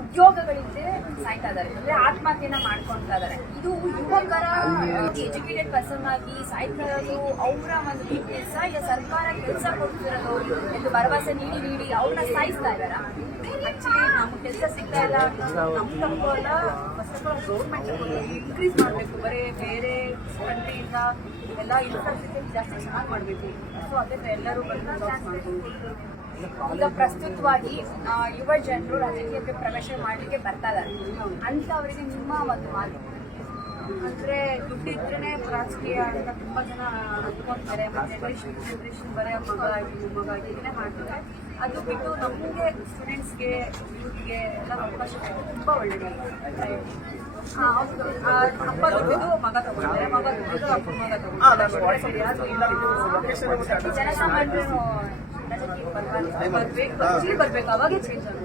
ಉದ್ಯೋಗಗಳಿಂದ ಸಾಯ್ತಾ ಇದಾರೆ, ಅಂದ್ರೆ ಆತ್ಮಹತ್ಯೆನ ಮಾಡ್ಕೊಳ್ತಾ ಇದಾರೆ. ಇದು ಯುವಕರ ಎಜುಕೇಟೆಡ್ ಪರ್ಸನ್ ಆಗಿ ಸಾಯ್ತಾ ಇರೋದು ಅವರ ಒಂದು ವೀಕ್ನೆಸ್, ಇಲ್ಲ ಸರ್ಕಾರ ಕೆಲಸ ಕೊಡ್ತಿರೋದು ಎಂದು ಭರವಸೆ ನೀಡಿ ಅವ್ರನ್ನ ಸಾಯಿಸ್ತಾ ಇದಾರ. ಆಕ್ಚುಲಿ ನಮ್ಗೆ ಕೆಲಸ ಸಿಗ್ತಾ ಇಲ್ಲ ನಮ್ ತಪ್ಪು ಅಲ್ಲ. First of all government increase ಮಾಡಬೇಕು, ಬರೀ ಬೇರೆ ಕಂಟ್ರಿಯಿಂದ ಎಲ್ಲ ಇನ್ಫ್ರಾಸ್ಟ್ರಕ್ಚರ್ ಜಾಸ್ತಿ ಚೆನ್ನಾಗಿ ಮಾಡಬೇಕು. ಸೊ ಅದಕ್ಕೆ ಎಲ್ಲರೂ ಬಂದು ಜಾಬ್ ಮಾಡ್ಬೋದು. ಈಗ ಪ್ರಸ್ತುತವಾಗಿ ಯುವ ಜನರು ರಾಜಕೀಯಕ್ಕೆ ಪ್ರವೇಶ ಮಾಡಲಿಕ್ಕೆ ಬರ್ತಾ ಇದ್ದಾರೆ. ಅಂಥವರಿಗೆ ನಿಮ್ಮ ಒಂದು ಮಾತು ಅಂದ್ರೆ ದುಡ್ಡಿದ್ರೇನೆ ರಾಜಕೀಯ ಅಂತ ತುಂಬಾ ಜನ ಅಂದ್ಕೊಂತಾರೆ. ಜನರೇಷನ್ ಬರೀ ಮಗ ಇದನ್ನೇ ಮಾಡ್ತಾರೆ. ಅದು ಬಿಟ್ಟು ನಮಗೆ ಸ್ಟೂಡೆಂಟ್ಸ್ಗೆ ಯೂತ್ಗೆ ಎಲ್ಲ ಅವಕಾಶ ತುಂಬಾ ಒಳ್ಳೆಯದು. ಅಪ್ಪ ದುಡ್ಡಿದ್ದು ಮಗ ತಗೊಂಡ್ರೆ, ಮಗ ದುಡ್ಡಿದ್ದು ಅಪ್ಪ ಮಗ ತಗೊಂಡ್ರೆ ಜನಸಾಮಾನ್ಯರು ಬರ್ಬೇಕು, ಅವಾಗೇ ಚೇಂಜ್ ಆಗುತ್ತೆ.